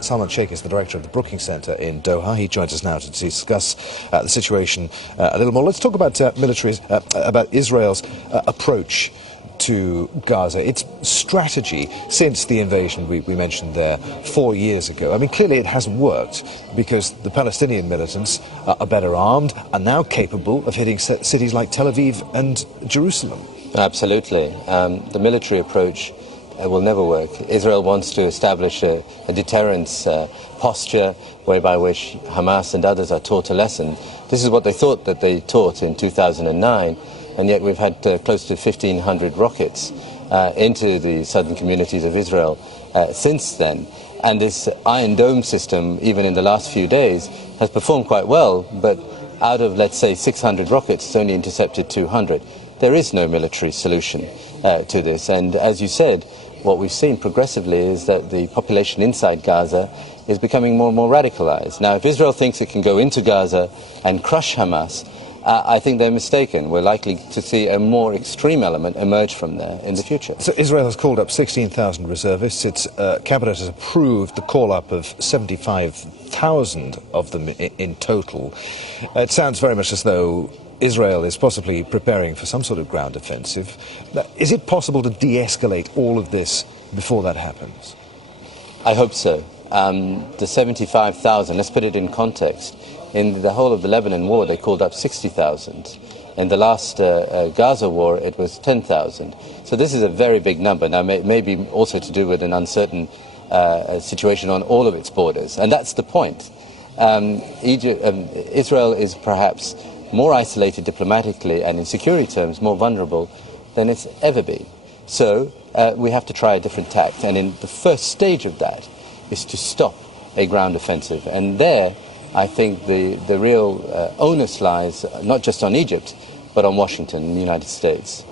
Salman Shaikh is the director of the Saban Center in Doha. He joins us now to discuss the situation a little more. Let's talk about about Israel's approach to Gaza, its strategy since the invasion we mentioned there 4 years ago. I mean, clearly it hasn't worked because the Palestinian militants are better armed and now capable of hitting cities like Tel Aviv and Jerusalem. Absolutely. The military approach will never work. Israel wants to establish a deterrence posture whereby which Hamas and others are taught a lesson. This is what they thought that they taught in 2009, and yet we've had close to 1,500 rockets into the southern communities of Israel since then. And this Iron Dome system, even in the last few days, has performed quite well, but out of, let's say, 600 rockets, it's only intercepted 200. There is no military solution to this, and as you said, what we've seen progressively is that the population inside Gaza is becoming more and more radicalized. Now, if Israel thinks it can go into Gaza and crush Hamas, I think they're mistaken. We're likely to see a more extreme element emerge from there in the future. So Israel has called up 16,000 reservists. Its cabinet has approved the call-up of 75,000 of them in total. It sounds very much as though Israel is possibly preparing for some sort of ground offensive. Now, is it possible to de-escalate all of this before that happens? I hope so. The 75,000, let's put it in context. In the whole of the Lebanon war, they called up 60,000. In the last Gaza war, it was 10,000. So this is a very big number. Now, it may be also to do with an uncertain situation on all of its borders. And that's the point. Israel is perhaps more isolated diplomatically and in security terms more vulnerable than it's ever been. So we have to try a different tact, and in the first stage of that is to stop a ground offensive. And there I think the real onus lies not just on Egypt but on Washington and the United States.